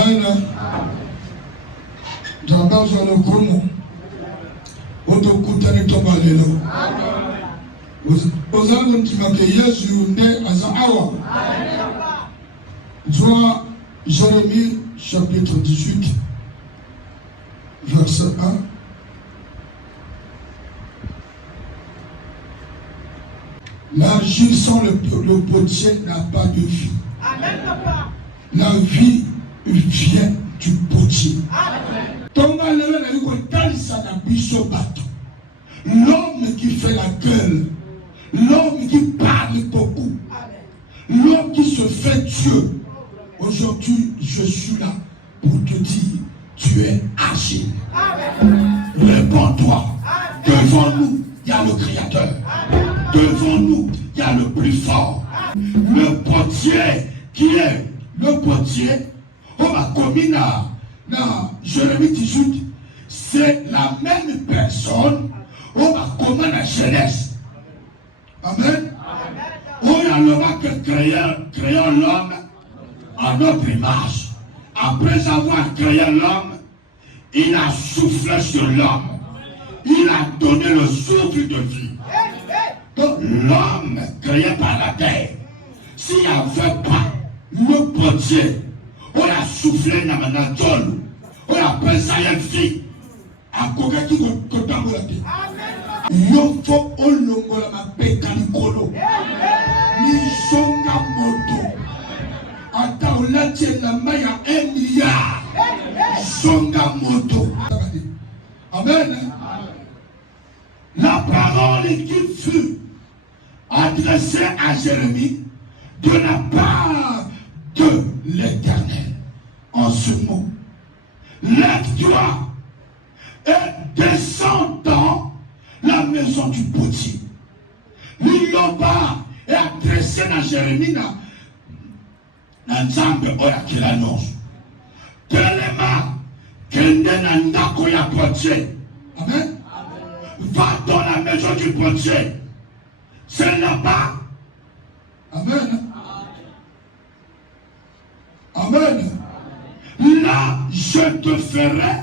Amen. J'entends sur le chrono. Otokutani tobalelo. Ozango ntimake Yesu nde azawa. Soit Jérémie chapitre 18 verset 1. L'argile sans le potier n'a pas de vie. Amen, papa. La vie vient du potier. L'homme qui fait la gueule, l'homme qui parle beaucoup, l'homme qui se fait Dieu. Aujourd'hui, je suis là pour te dire, tu es agile. Réponds-toi. Devant nous, il y a le Créateur. Devant nous, il y a le plus fort. Le potier qui est le potier, on va commis dans Jérémie 18, c'est la même personne, on va commis la jeunesse. Amen. On y a le que créons l'homme en notre image. Après avoir créé l'homme, il a soufflé sur l'homme. Il a donné le souffle de vie. Donc l'homme créé par la terre, s'il n'y avait pas le potier, on a soufflé dans la zone, on a pensé à une fille, à quelqu'un qui est dans la vie. Il faut que l'on ait un colo. Ni songa moto. Attends, on a dit la maille à 1 milliard. Songa moto. Amen. La parole qui fut adressée à Jérémie de la part de l'Éternel en ce mot. Lève-toi et descends dans la maison du potier. L'Iloba est adressé à Jérémie dans Nzambe oya kilanoso. Telema kende na ndako ya potier. Amen. Va dans la maison du potier. C'est là-bas. Amen. Amen. Là, je te ferai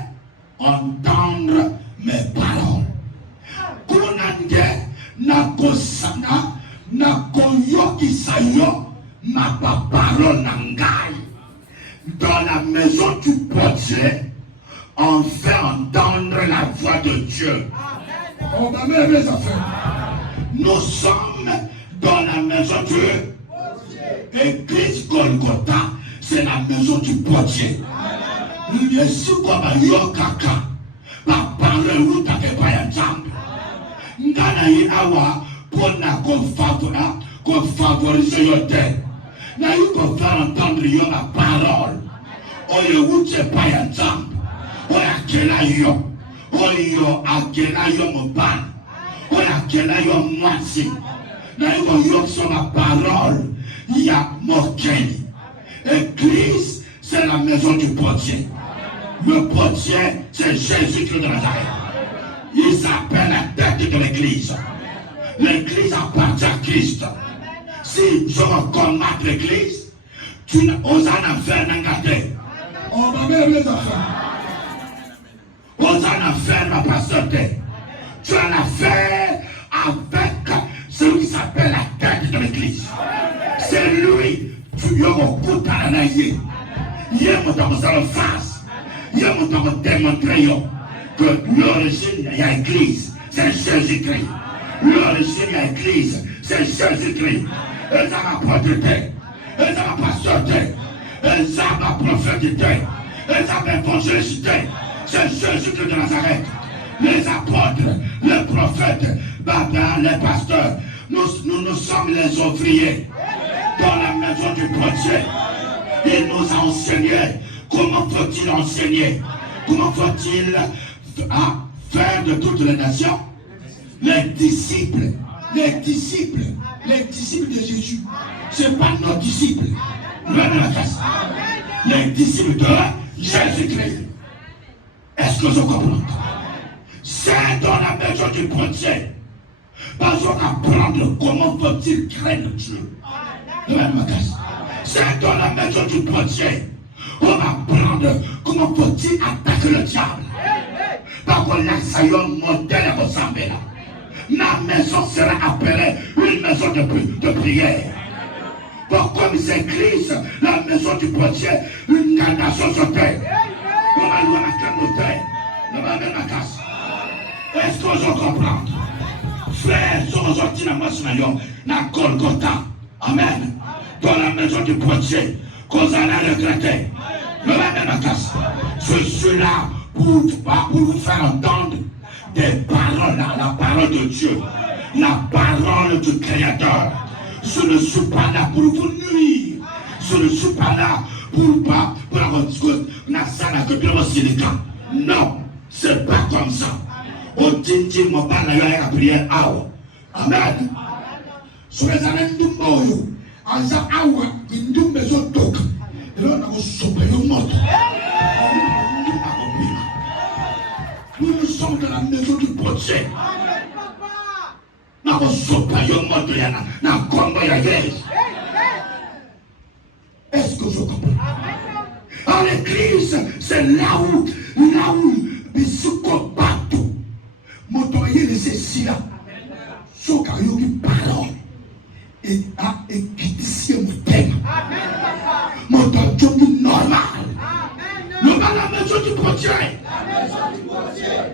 entendre mes paroles. Kunande na kosana na koyoki sayo ma parole nangai. Dans la maison du potier, on fait entendre la voix de Dieu. On va mettre les affaires. Nous sommes dans la maison du potier. Église Golgotha, c'est la maison du potier. Il est si comme Yokaka. Par parler où t'as fait pas un jambe. Ngana yi awa pour na qu'on favorise your tête. Na you qu'on faire entendre your parole. Oye où t'es pas un jambe. Oye akela yo. Oye yo akela yo moban. Oye akela yo mwasi. Na you qu'on yok sur ma parole. Ya mokeni. Église, c'est la maison du potier. Le potier, c'est Jésus-Christ de Nazareth. Il s'appelle la tête de l'église. L'église appartient à Christ. Si je recommande l'église, tu n'oses en faire n'engager. On va mettre les affaires. Ose en faire ma pasteur. Tu as en affaire avec celui qui s'appelle la tête de l'église. C'est lui. Tu y as beaucoup à la naïe. Il y a mon temps en face. Il y a mon temps de démontrer que l'origine de l'église, c'est Jésus-Christ. L'origine de l'église, c'est Jésus-Christ. Et ça m'a protéger. Et ça m'a pastorité. Et ça m'a prophétité. Et ça m'a évangélisité. C'est Jésus-Christ de Nazareth. Les apôtres, les prophètes, les pasteurs, nous sommes les ouvriers. Dans la maison du potier, il nous a enseigné. Comment faut-il enseigner? Comment faut-il faire de toutes les nations? Les disciples de Jésus, ce n'est pas nos disciples. Les disciples de Jésus-Christ. Est-ce que vous comprenez? C'est dans la maison du potier. Parce qu'on apprendre comment faut-il craindre Dieu. C'est dans la maison du potier. On va prendre comprendre comment faut-il attaquer le diable. Par contre, là, ça y est, un modèle à ressembler là. Ma maison sera appelée une maison de prière. Pour comme c'est Christ, la maison du potier, une nation sur terre. On va louer la terre. On va mettre la casse. Est-ce que je comprends? Frères, sont sortis dans ma semaine, dans Golgotha. Amen. Dans la maison du potier, qu'on allait regretter. On va mettre la casse. Je suis là pour vous faire entendre des paroles, la parole de Dieu, la parole du Créateur. Je ne suis pas là pour vous nuire. Je ne suis pas là pour avoir non, c'est pas comme ça. Au Tindi, mon père la prière. Amen. Sur les années du Moyo, en ça, awa, une double maison d'oc. Et là, on a sauvé le monde. Nous sommes dans la maison du projet. Nous avons sauvé le monde. Nous avons combattu la guerre. Est-ce que je comprends? En l'église, c'est là où Bisuko Bato, Motoye les Cécilia, Sokayoki parole, et qui dit mon thème. Motoye normal. Le bas la maison du projet.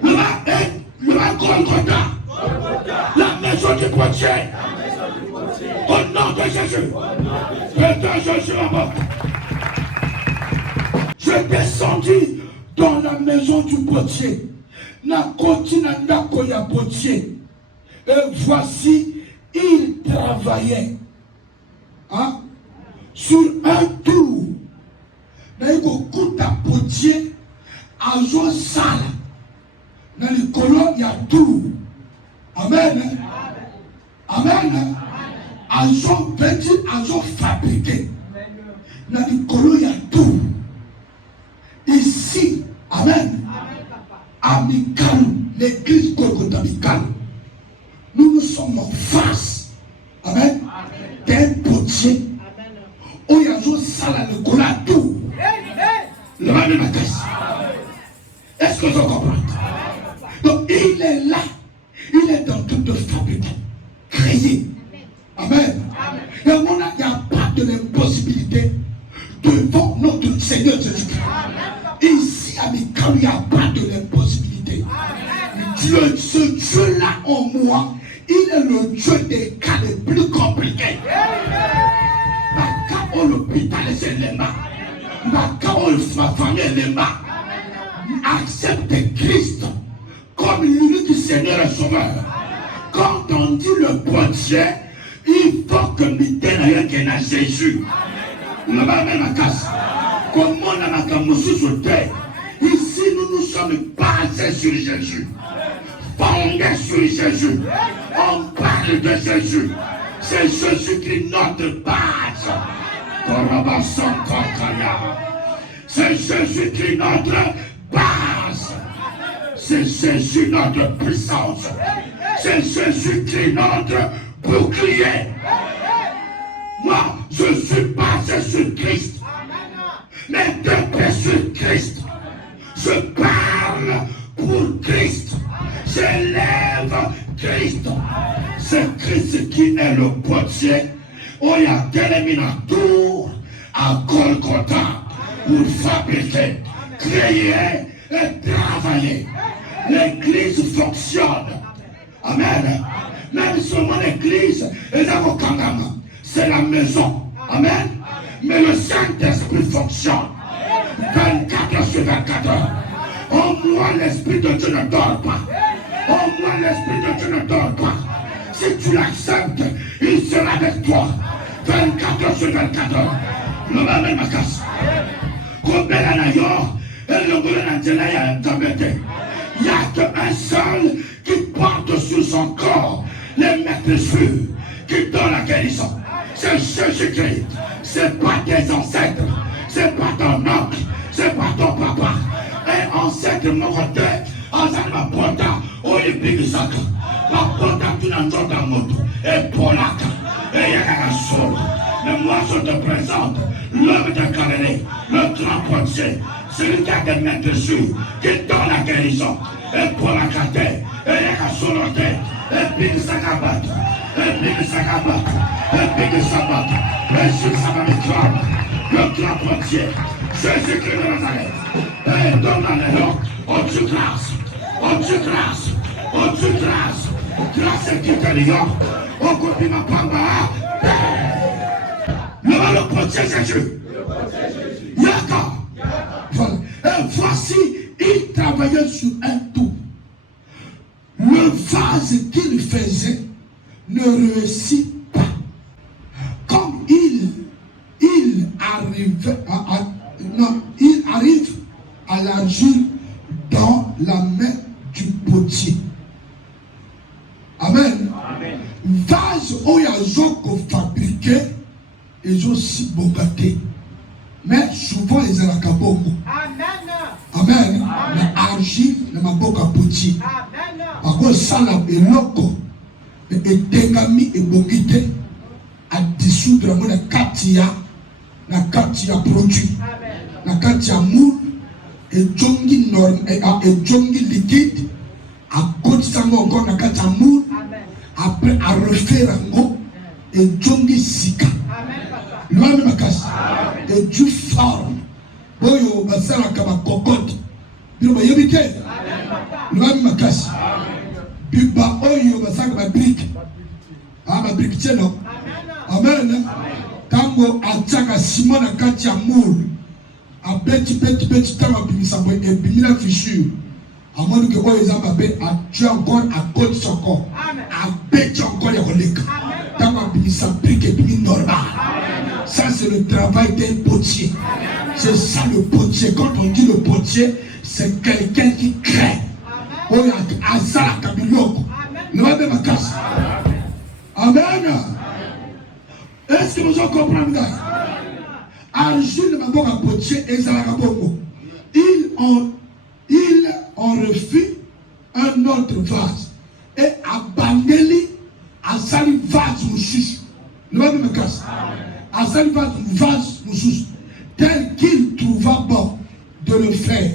Le bas Golgotha. La maison du projet. Au nom de Jésus. Je suis là-bas. Je descendis dans la maison du potier. Na continua koya potier. Et voici, il travaillait sur un tour. Na beaucoup de potier à une salle. Dans les colonnes, il y a tour. Amen. Amen. Ils ont petit, ils ont fabriqué. Dans les colons, il y a tout. Ici, amen. Amical, l'église Golgotha Amical. Nous sommes en face. Amen. D'un potier. Où il y a une salle à l'école à tout. Le mal de ma caisse. Est-ce que vous comprenez? Donc, il est là. Il est dans toute fabrique. Créé. Amen. Il n'y a pas de l'impossibilité devant notre Seigneur Jésus-Christ. Ici, amical, il n'y a pas de l'impossibilité. Dieu, ce Dieu-là en moi, il est le Dieu des cas les plus compliqués. Ma cas au l'hôpital, c'est les mains. Ma cas au ma famille, les mains. Accepte Christ comme l'unique Seigneur et Sauveur. Quand on dit le potier, il faut que nous tenions Jésus. Nous avons même la casse. Comment on a la sur terre? Ici, nous nous sommes basés sur Jésus. Fondés sur Jésus. On parle de Jésus. C'est Jésus qui est notre base. C'est Jésus qui est notre base. C'est Jésus notre puissance. C'est Jésus qui est notre bouclier. Moi, je suis basé sur Christ. Mais depuis sur Christ, je parle pour Christ. J'élève Christ. C'est Christ qui est le potier. Oh, il y a tellement de tour à Golgotha pour fabriquer, créer et travailler. L'église fonctionne. Amen. Même si mon église est dans c'est la maison. Amen. Mais le Saint-Esprit fonctionne 24 heures sur 24 heures. Au moins l'Esprit de Dieu ne dort pas. Au moins l'Esprit de Dieu ne dort pas. Si tu l'acceptes, il sera avec toi 24 heures sur 24 heures. Le même ma casse. Il n'y a qu'un seul qui porte sur son corps les maîtresses qui donne la guérison. C'est Jésus-Christ. C'est pas tes ancêtres. C'est pas ton oncle. C'est pas ton papa. Et ancêtre mon terre. Ancêtre ma porta. Au libre sacre. Ma porta tu n'en as pas moto. Et polaka. Et il y a un solo. Mais moi je te présente l'homme de Galilee. le grand portier, celui qui a des mains dessus, qui donne la guérison, et pour la gratter, et la soloter, et puis ça cabote, et puis ça cabote, et puis ça cabote, et sur sa victoire, le grand portier, Jésus-Christ de Nazareth, et donne la main, oh Dieu grâce, oh Dieu grâce, oh Dieu grâce, grâce et qui te liant, oh copie ma pamba, le portier Jésus. Yaka. Voilà. Et voici, il travaillait sur un tour. Le vase qu'il faisait ne réussit pas. Comme il arrive à l'argile dans la main du potier. Amen. Amen. Vase où il y a fabriqué, ils ont aussi bogaté. Mais souvent ils ont la kabongo. Amen. Amen. Mais argile ne m'a pas capoti. Amen. Parce que ça là est loco. Et tengami et bogité à dissoudre la katia produit. La katia moule et jongi norme et jongi liquide à côté ça encore la katia moule après à refaire un mot et jongi sika. Loin de ma casse. Et du forme. Boyo, basala kama cocotte. Bilo bayebite. Loin de ma casse. Biba oyo basala kama brique. Ah, ma brique tieno. Amen. Tango ataka Simon akati ya moule. A petit tango bimisabo et bimina fissure. À moins que oyo ezamba be a tu encore à côté son corps. A petit encore les collègues. Tango bimisa brique et bimi normal. Ça, c'est le travail d'un potier. C'est ça le potier. Quand on dit le potier, c'est quelqu'un qui crée. Amen. Est-ce que vous en comprenez? Arjune m'a bon à potier et Zalakabongo. Il en refit un autre vase. Et abandonné à sali vase moussous. Le même me casse. À sali vase moussous. Tel qu'il trouva bon de le faire.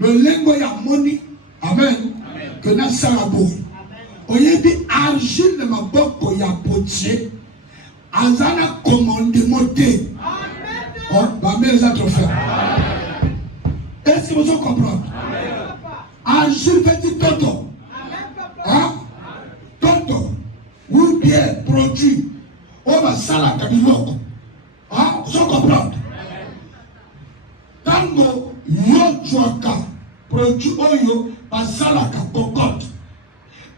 Le lingo ya moni. Amen. Que na sarabo. Oye dit argile ne m'a pas qu'on y a potier. Azana commandé monter. Oh, bah mais les autres frères. Est-ce que vous en comprenez? Argile petit tonton. Hein? Tonton. Ou bien produit. On va sala kabiloko. Hein? Vous en comprenez? Tango yo chouaka. Produit oyo basala kakokote.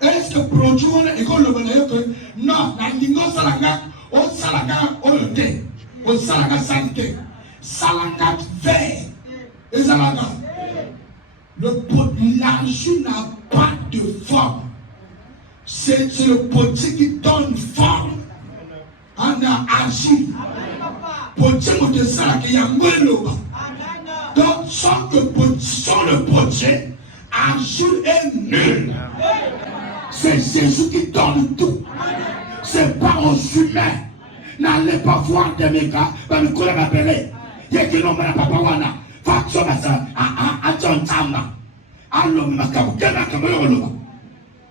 Est-ce que produit on est école le bonheur que non, la lingo salanga, on salanga oyote, on salanga santé, salanga vert, et salanga. L'argile n'a pas de forme. C'est le potier qui donne forme à l'argile. Potier de salanga qui a moins. Donc sans le potier, argile est nul. C'est Jésus qui donne tout. C'est pas aux humains. N'allez pas voir des mégas. Bah, me coller m'appeler. Il y a qui n'ont pas papa wana. Faction ça. À John Tama. Allô, ma camo. Quel a camo yolo.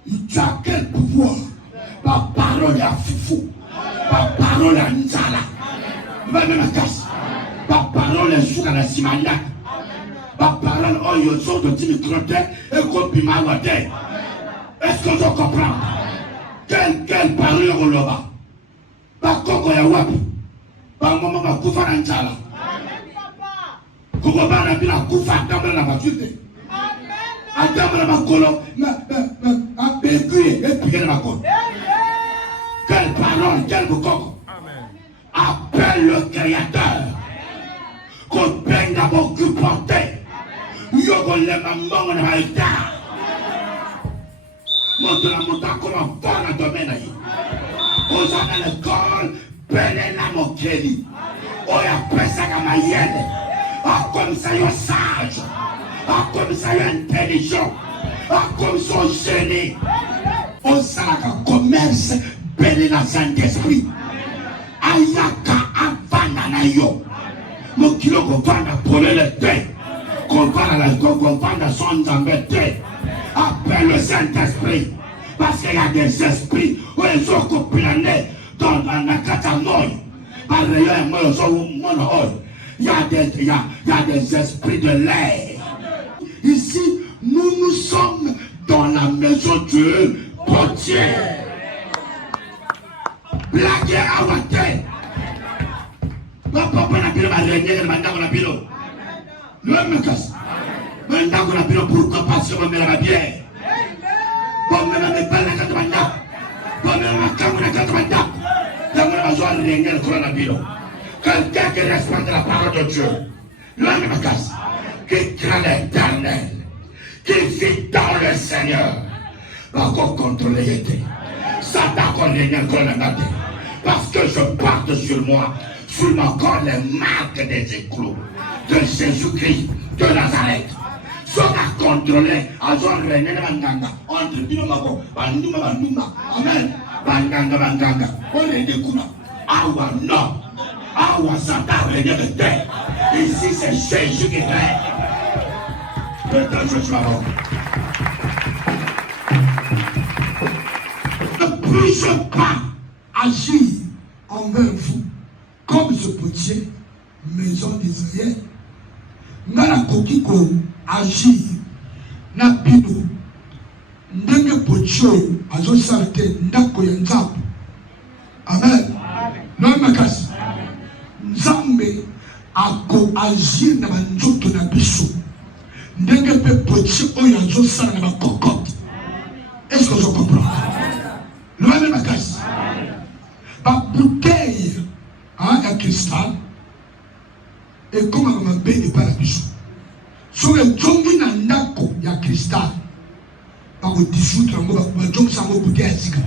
Tu as quel pouvoir? Par parole à foufou. Par parole à Nzala. Va me la casse. Par parole à Souka la Simania. Par parole au yoso de Timicrote et Kopima Wate. Est-ce que je comprends? Quelle parole au loba? Pas Koko ya wapi? Pas maman ma kufa na njala. Amen papa. Koko bana bila kufa atamla na matute. Amen. Atamla na makolo na bégué et puis na makolo. Quelle parole, quel bokoko? Amen. Appelle le Créateur. Qu'on peine d'abord que porter. Yogo le maman na maïta. Monte la montagne comme un fort dans le domaine. Aux à l'école, belle la mokeli. On appelle ça comme mayenne. Ah, comme ça, il est sage. Ah, comme ça, il est intelligent. Ah, comme ça, il est génie. On a un commerce, belle la Saint-Esprit. Ayaka avana na yo. mon kilo qu'on va appeler le thé. Qu'on va son embêté. Appelle le Saint-Esprit. Parce qu'il y a des esprits où ils ont copié dans la catanoïe. Il y a des esprits de l'air. Ici, nous sommes dans la maison du portier. Blague à Wate. Papa n'a plus de régner, maintenant on a plus d'eau. L'homme me casse. Maintenant on a plus d'eau. Pourquoi parce qu'on met la bière? Bon, même à mes balles, la catamanda. Bon, même à ma caméra, la catamanda. Dans mon besoin de régner, le coronavirus. Quelqu'un qui respecte la parole de Dieu. L'homme me casse. Qui craint l'éternel. Qui vit dans le Seigneur. Pas qu'on contrôle les Satan qu'on régner, le coronavirus. Parce que je porte sur moi. Sur mon corps les marques des éclous de Jésus-Christ de Nazareth. Soit à contrôler, à son régner de Banganga. Entre Binomako, Banduma, Amen. Banganga. On est des coups. Awa non. Awa Satan régner de terre. Ici c'est Jésus qui règne. Maintenant je suis mort. Ne puis-je pas agir envers vous comme ce potier, maison d'Israël, n'a koki ko agir na bino ndenge potier azo salté ndako ya nzambe. Amen. Non makasi. Nzambe ako agir na banzoto na biso ndenge pe potier oyo azo sala na bakokote. Est-ce que vous comprenez? Non makasi. Ba bouteille à cristal et comme on m'a béni par la bichou. Sur le djongi nandako ya cristal, par le dissoudre en mot, djongi ça m'a bouteille à zika.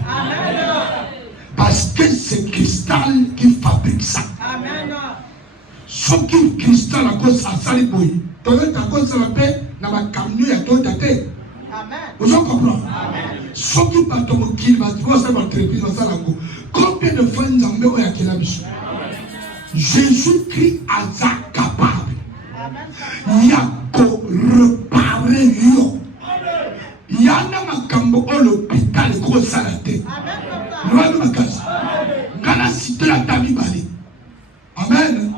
Parce que c'est cristal qui fabrique ça. Ce qui cristal à cause à saliboy. Toi, à cause de la paix, n'a pas camion à toi d'athée. Vous comprenez? Ce qui va tomber, qui va voir ça va très bien dans ça. Combien de fois nous avons eu à la bichou? Jésus-Christ est capable. Il y a qu'au réparer. Il y a un cambo à l'hôpital gros salaté. Nous avons ma case. Quand la cité a tabibali. Amen.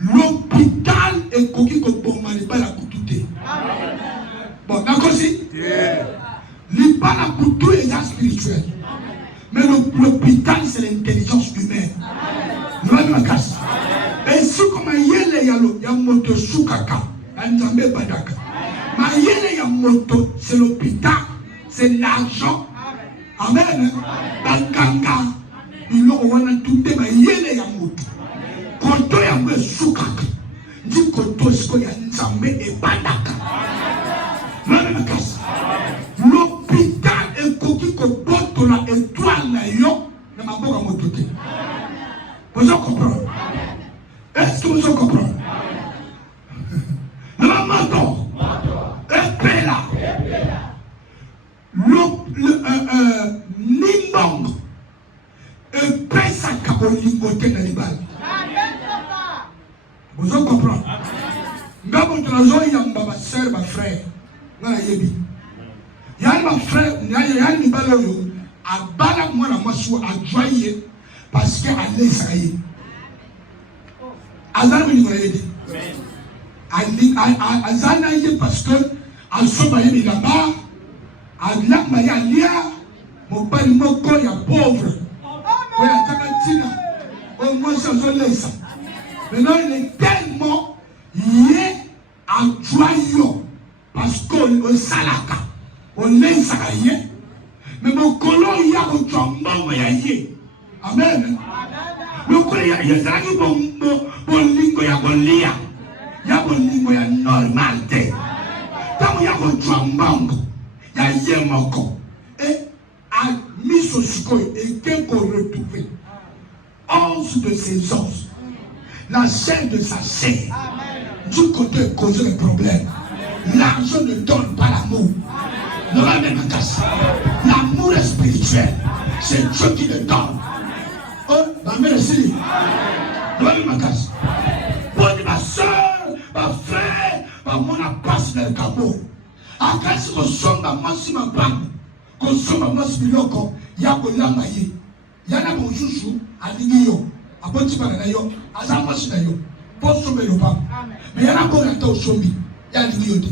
L'hôpital est coquille comme pour manier pas la couture. Bon, d'accord si? Il pas la couture est spirituel. Mais l'hôpital c'est l'intelligence humaine. Nous avons ma case. Et si comme yele ya moto sukaka, anzambe badaka. Ma yele ya moto c'est l'hôpital, c'est l'argent. Amen. Banganga. Il a wana tunde ma yele ya moto. Koto ya mwe sukaka. Ndi koto siko ya nzambe e badaka. Nous avons ma case. L'hôpital est coquille ko boto la étoile na yo na maboka moto te. Vous comprenez? Est-ce que vous comprenez? La maton, épée là, nimbong, épée sa kabolingote dans les balles. Vous comprenez? Ngabo tunazo yamba ba sœur ba frère, ngana yebi. Yani ma frère, yani balo yo, abala mwana mwasi adjoye parce que allez ça y est. Azana mi ngora yedi. Azana yedi parce que asoba yedi là-bas, ala maya lia, mon père moko ya pauvre. Oya takatina, au moins ça lesa. Maintenant il est tellement lié à joyeux parce qu'on salaka, on lesa yé. Mais mon colon ya au jambon ya yé. Amen. Le colon ya zaki bolingo ya bolia. Ya bolingo ya normalité. Tant ya ko jambon ya yé moko. Et à Misosiko et qu'on retrouve 11 de ses os. La chair de sa chair. Du côté cause le problème. L'argent ne donne pas l'amour. L'amour est spirituel. C'est Dieu qui le donne. Oh, ma mère est ici. Bonne ma casse. Bonne ma amona passe dans le cabo. Akasi kosomba mwasi mabamba. Kosomba mwasi biloko. Ya kolamba ye. Yana bonjoujou. Alingi yo. Aboti bana yo. Aza mwasi na yo. Posombe yo bamba. Mais yana bona ta osombi. Ya alingi yo te.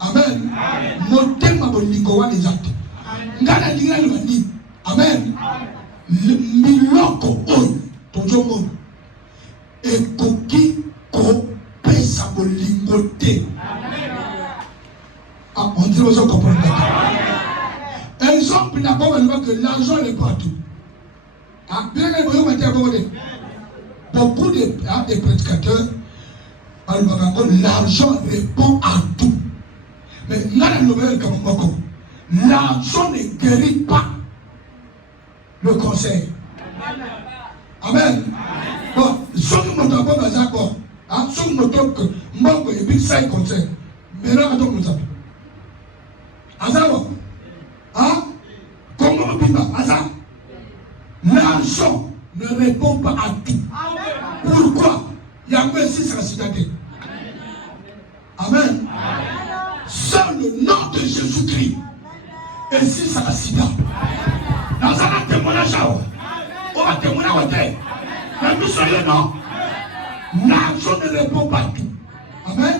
Amen. Motema bolingo wana ezate. Ngana linga yo bandi. Amen. Miloko oyo. Tojo mono. Ekoki ko pesa bolingo te. Ah, on dit aux autres comprendre. Exemple, n'a pas que l'argent n'est pas tout. Ah, bien que beaucoup de prédicateurs, l'argent répond à tout. Mais l'argent ne guérit pas le conseil. Amen. Bon, ceux qui m'ont pas d'accord, ceux qui m'ont dit que moi, je vais faire conseil. Mais là, attends, nous avons. Azao, hein? Comment Biba, Azao? L'argent ne répond pas à tout. Pourquoi? Il y a que 6 accidents. Amen. Seul le nom de Jésus-Christ et 6 accidents. Dans un témoignage, on va témoigner. Mais nous soyons non. L'argent ne répond pas à tout. Amen.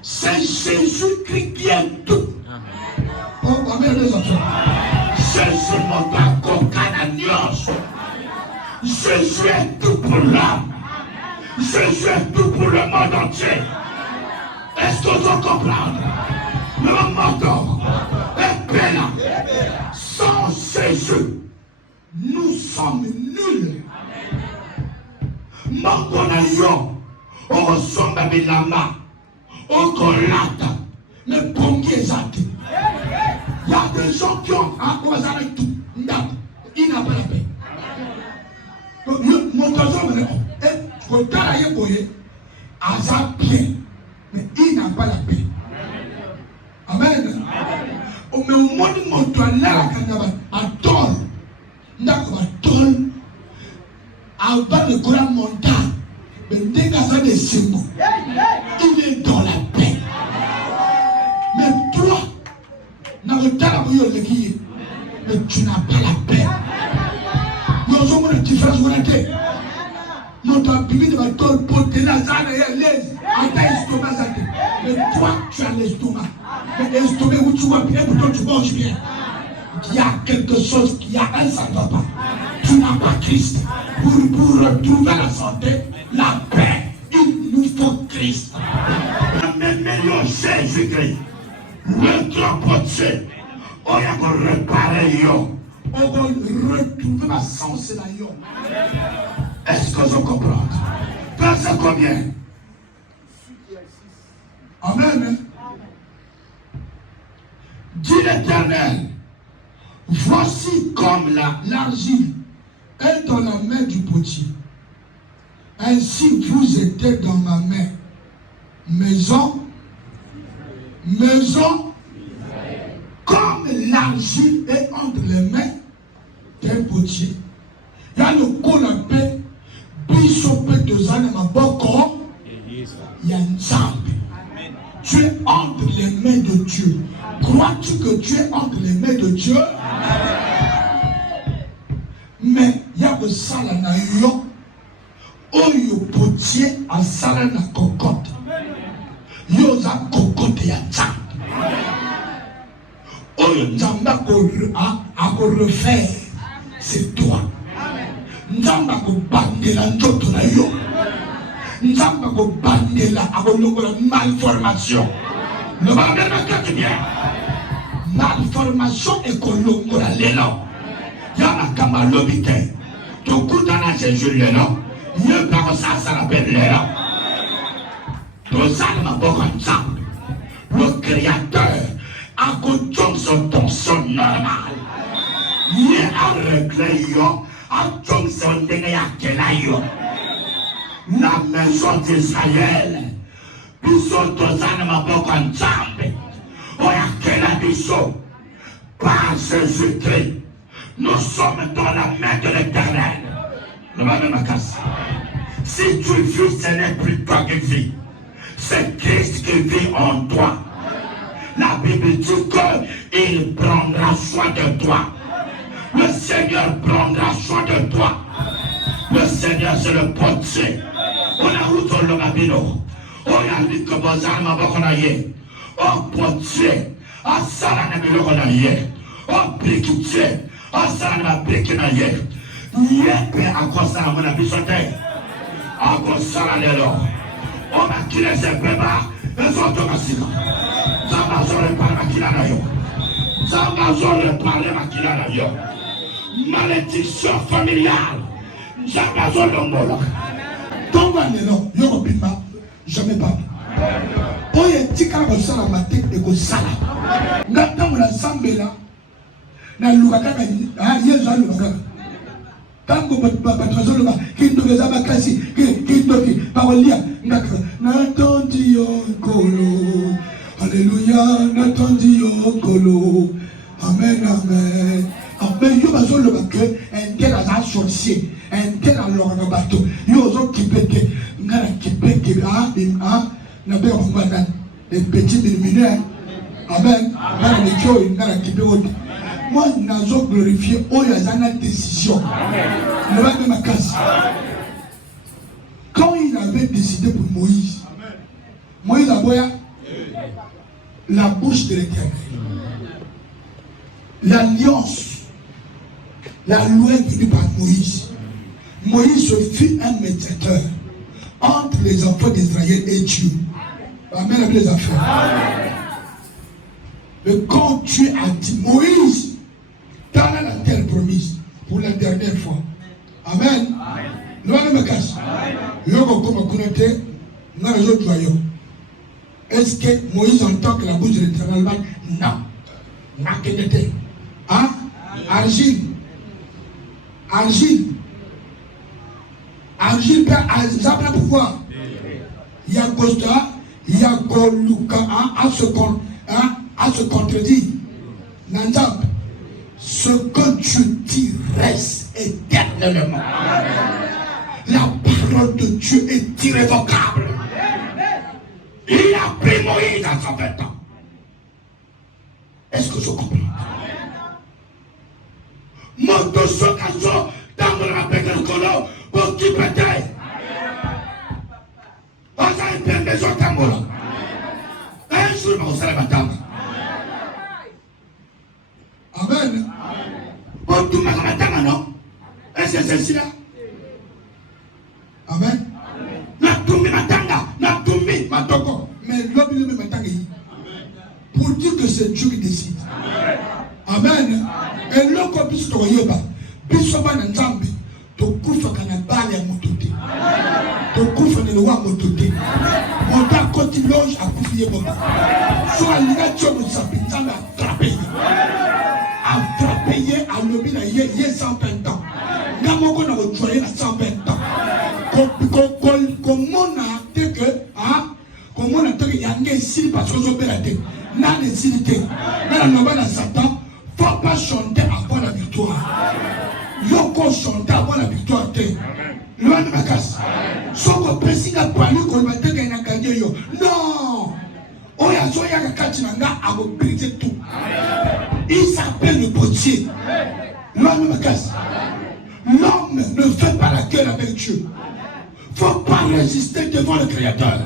C'est Jésus-Christ qui est tout. Oh, amen, les enfants. Jésus monte à Cocananios. Jésus est tout pour l'âme. Jésus est tout pour le monde entier. Est-ce que vous comprenez? Le monde est pénal. Sans Jésus, nous sommes nuls. Mangonayo, on ressemble à Bilama, on colata, mais pongué zati. Il y a des gens qui ont à cause avec tout. Il n'a pas la paix. Donc, mon trésor me répond. Et quand tu as un boyer, Aza bien. Mais il n'a pas la paix. Amen. Mais au monde, mon toilette, à tol. N'a pas tol. Avant le grand montant. Mais dès qu'il y a des symboles, il est dans la paix. Mais toi, mais tu n'as pas la paix. Nous avons une différence. Notre Bible va te porter la zane et l'aise. Mais toi, tu as l'estomac. Mais l'estomac où tu vas bien, pourtant tu manges bien. Il y a quelque chose, il y a un ça ne va pas. Tu n'as pas Christ. Pour retrouver la santé, la paix, il nous faut Christ. Même Jésus-Christ. Le potier. On va réparer yo. On va retrouver ma sens là yo. Est-ce que je comprends? Verset combien? Amen. Dit l'Éternel, voici comme l'argile est dans la main du potier. Ainsi vous êtes dans ma main. Maison. Comme l'argile est entre les mains d'un potier. Il y a le colapé, bisope de Zanema Boko, il y a une jambe. Tu es entre les mains de Dieu. Crois-tu que tu es entre les mains de Dieu? Mais il y a le salana yo, oyo potier a salana cocotte. Yo za cocotte ya jambe. Oyo nzamba ko refaire, c'est toi. Nzamba ko bandela ndoto na yo. Nzamba ko bandela akolongola malformation. Le bandela na bien. Malformation ekolongola lelo. Yana kama lobite. Tokuta na Jésus lelo. Yeba ko ça rappelle lelo. Tozalma boko nzamba. Le créateur a contrôlé son tension normale. Il a réglé yo, a contrôlé son dénéa la maison d'Israël. Biso tozana maboko nzambe. Oya kela biso. Par Jésus-Christ, nous sommes dans la main de l'Éternel. Si tu vis, ce n'est plus toi qui vis. C'est Christ qui vit en toi. La Bible dit qu'il prendra soin de toi. Le Seigneur prendra soin de toi. Le Seigneur, c'est le potier. On a où ton logabino. On a dit que vos armes vont aller. On potier. On s'en a mis le conaïe. On briquetier. On s'en a mis le briquetier. Yépe à quoi ça a mon abisoté. À quoi ça a l'élo. On a quitté ces bébés. Ils sont automatisés. Ça va se réparer à qui l'a eu. Ça va se réparer à qui l'a eu. Malédiction familiale. Jamais sur l'homme. Donc, on ne pas. Jamais pas. On est petit quand on sort la tête et qu'on sala. Quand on a semblé là, na lukaka na yezu alukaka. Quand on va passer le bas, qui nous les a pas cassés, qui nous parolia. N'attendis kolo. Alléluia, n'attendis kolo. Amen, amen. Mais il y a besoin de un tel à un sorcier, un tel à l'or de bateau. Il y a besoin qui peut des petits illuminés. Amen. Moi, je n'ai glorifié. Oh, il y a une décision. Le roi de ma casse. Quand il avait décidé pour Moïse, Moïse a voyé la bouche de l'Éternel. L'alliance. La loi venue par Moïse. Moïse se fit un médiateur entre les enfants d'Israël et Dieu. Amen, les affaires. Mais quand Dieu a dit, Moïse, dans la terre promise, pour la dernière fois. Amen. Nous allons me casser. Nous allons connecter dans les autres royaumes. Est-ce que Moïse entend que la bouche de l'Éternel va? Non. N'a qu'elle était. Hein? Argile. Argile peut pouvoir. Il y a Costa, il y a Goluka à se contredire. Nanzab, ce que tu dis reste éternellement. La parole de Dieu est irrévocable. Il a pris Moïse à 120 ans. Est-ce que je comprends? Moto sokazo dans la pédale colo pour qui peut-être. On a une peine maison tambola. Un jour, on s'est la table. Amen. Pour tout le monde, non? Est-ce que c'est ceci-là? Amen. Na tumi matanga, na tumi matoko. Mais l'homme ne matanga. Pour dire que c'est Dieu qui décide. Amen. Et l'homme qu'on puisse trouver, bisoba na nzambe, to kufa kana bale ya motote. To kufa ne loa motote. Monta koti loge a kufiye boba. So alina chomo sapinzana attraper. Attraper a lobi na ye 120 ans. Ngamoko na ojoye na 120 ans. Comment na te que comment na te que yanga ici parce que zo belate. Na décidé. Na na na Satan. Il ne faut pas chanter avant la victoire. Il faut chanter avant la victoire. Loin de ma casse. Sauf que précis n'a pas lu qu'on va dire qu'il a gagné. Non. On y a soya katinanga à vous briser tout. Il s'appelle le potier. Loin de ma casse. L'homme ne fait pas la guerre avec Dieu. Il ne faut pas résister devant le Créateur.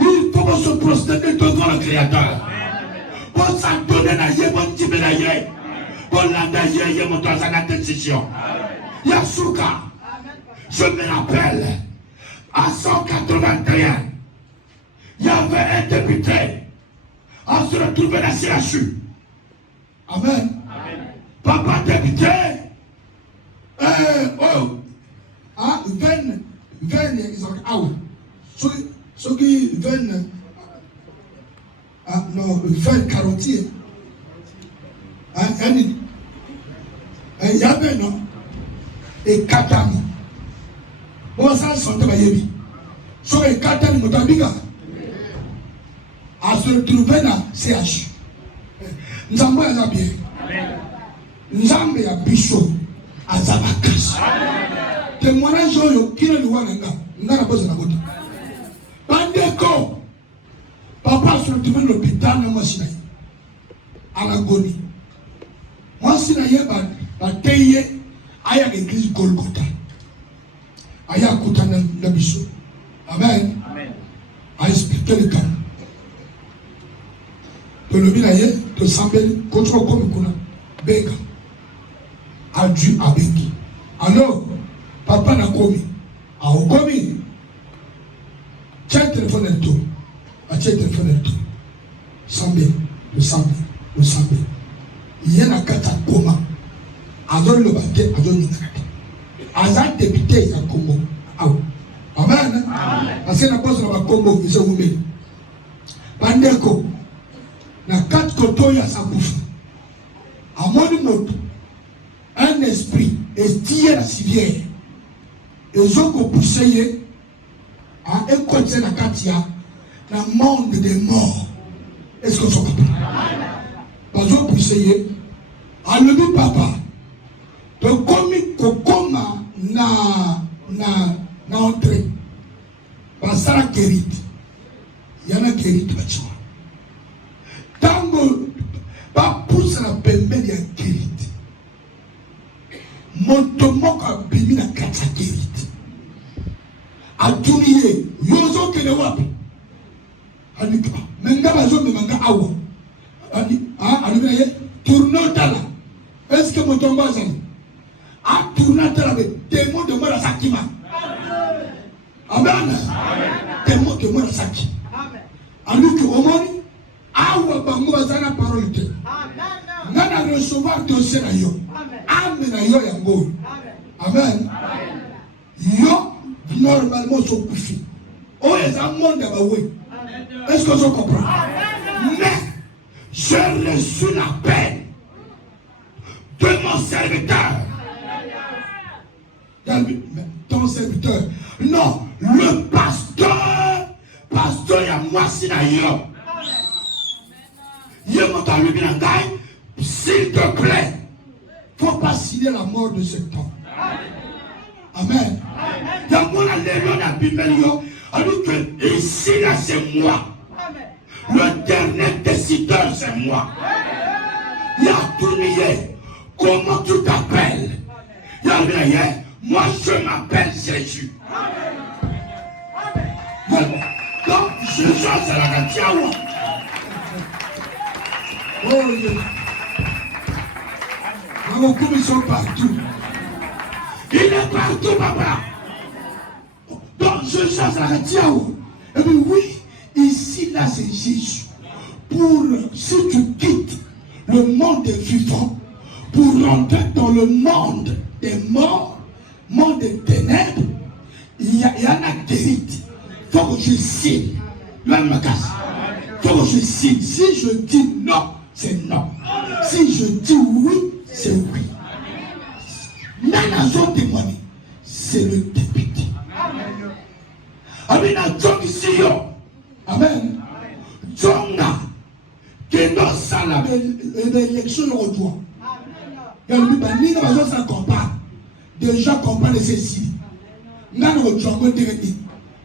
Il faut se prosterner devant le Créateur. Pour s'adonner à Yé, bon type de Yé. Pour l'endayer, Yé, mon dans la décision. Yasuka, je me rappelle, à 181, il y avait un député. On se retrouvait dans la CHU. Amen. Papa député, ceux qui viennent. Ah non, faire carotier. Il y avait non. Et Katami. Bon, ça, sont des bayebi. So, et Katami, Moutabiga. À se retrouver dans CH. Nzambo ya Zabie. Nzambe ya Bisho. À Zabakas. Témoignage, qui ne le voit pas. N'a pas besoin de la. Bande ko papa se retrouvé à l'hôpital na mwasi na ye à l'agonie. Mwasi na ye bateye aya l'église Golgotha aya kutana na biso. Amen. A expliqué le cas. De l'obinaye, de Sambel, contre comme kuna, Bega, a dû à Bengi. Alors, papa n'a commis. A commis. Tiens le téléphone et tout. A tiens le téléphone et tout. Sambel, le Sambel, le Sambel. Il y a un kata coma. Azon le bâté, Azon le bâté. Azan député, il y a Congo. Amen. Parce que la pose dans le Congo, ils sont oubliés. Pandeko, na 4 côtés à sa bouffe. À mon mot, un esprit est la civière. Ils ont poussé à un côté de la Katia, le monde des morts. Est-ce que vous comprenez? Ils ont poussé à le papa. Donc, comme na entrée basala kerite yana kerite bachwa tango bapusa na pembeni ya kerite moto moko abimi na kati ya kerite atuni ye yozo kene wapi anika menga bazombe manga awa alibina ye tournotala est-ce que moto mbazali a tournotala be démon de mora sakima. Amen. Témoin de moi saki. Alors que au monde, awa bango bazana parole te. Amen. Nana recevoir dossier na yo. Amen na yo yango. Amen. Yo normalement so kufi. O est un monde bawe. Est-ce que vous comprenez? Mais j'ai reçu l'appel de mon serviteur. Ton serviteur. Non, le pasteur ya mwasi na yo. S'il te plaît, faut pas signer la mort de cet homme. Amen. Alors que ici là c'est moi. Le dernier décideur c'est moi. Comment tu t'appelles? Moi je m'appelle Jésus. Donc Jésus c'est la Gatiawa. Oh Dieu. Ils sont partout. Il est partout, papa. Donc Jésus c'est la Gatiawa. Et puis oui, ici là c'est Jésus. Pour si tu quittes le monde des vivants pour rentrer dans le monde des morts, monde des ténèbres, il y a un guérite. Il faut que je signe. Là, il me casse. Il faut que je signe. Si je dis non, c'est non. Si je dis oui, c'est oui. Nana Zon témoigné, c'est le député. Amen. Amen. Zonga, qui dans ça, l'élection le retour. Il y a un combat. Des gens comprennent ceci.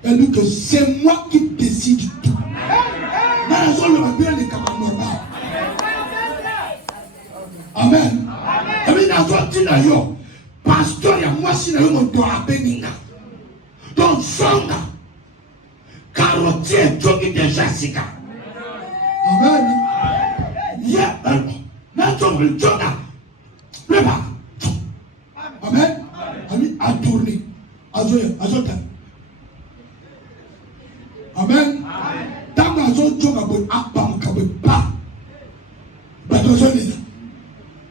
Elle dit que c'est moi qui décide tout. Amen. Pasteur, il y a moi si je dois bénir. Donc, songa, carotier, jogi de Jessica. Amen. Yeah, maintenant, le joga. Amen. Amen. A tourné. Amen. Tant que joga pas.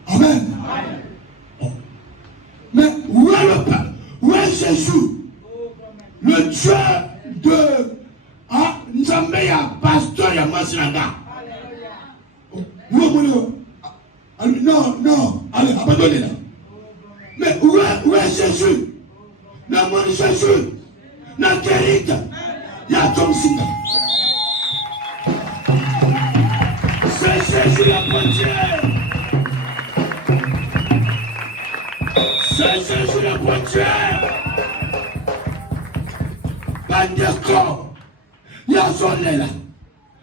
Amen. Mais où est le Père? Où est Jésus? Le Dieu de Nzambeya, pasteur Yamasinanga. Non, non, allez, abandonnez-la. Mais où est Jésus? Non, mon Jésus, non, guérite. Il y a Tom Singa. C'est Jésus la poitière. C'est Jésus la poitière. Bandeko, il y a son azolela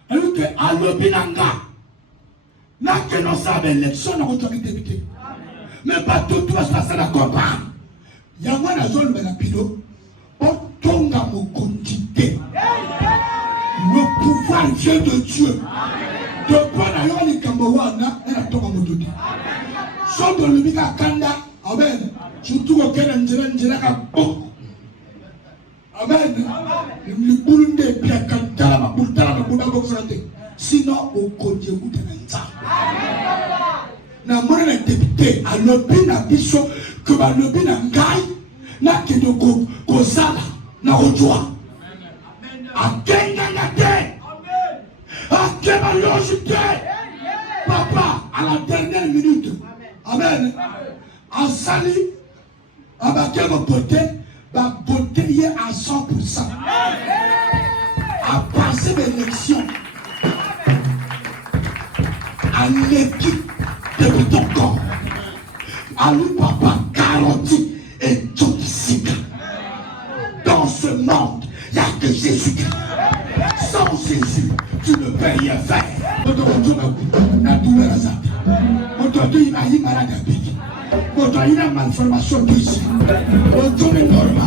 alors que alobi nanga na que non ça élection na ko député mais pas tout ça na comprendre yango na zone na pilo o tonga mo quantité le pouvoir vient de Dieu de quoi na yo ni kambowana na tonga mo tuti so do lubika kanda amen surtout ko kena njira ka boko amen ni bulunde pia kanta ma bultala ma buda boko frate sinon au côté où de na mona na député a lobi na biso que ba lobi na ngai na kido ko sala na ojwa akenga na te akeba lojite papa à la dernière minute amen asali abakeba beauté ba beauté y à 100% à passer l'élection à l'équipe de ton corps. À lui, papa, garantie et tout ici. Dans ce monde, il n'y a que Jésus. Sans Jésus, tu ne peux rien faire. Il y a malformation ici. On est normal.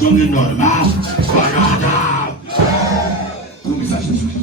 On est normal. Comment ça, Jésus?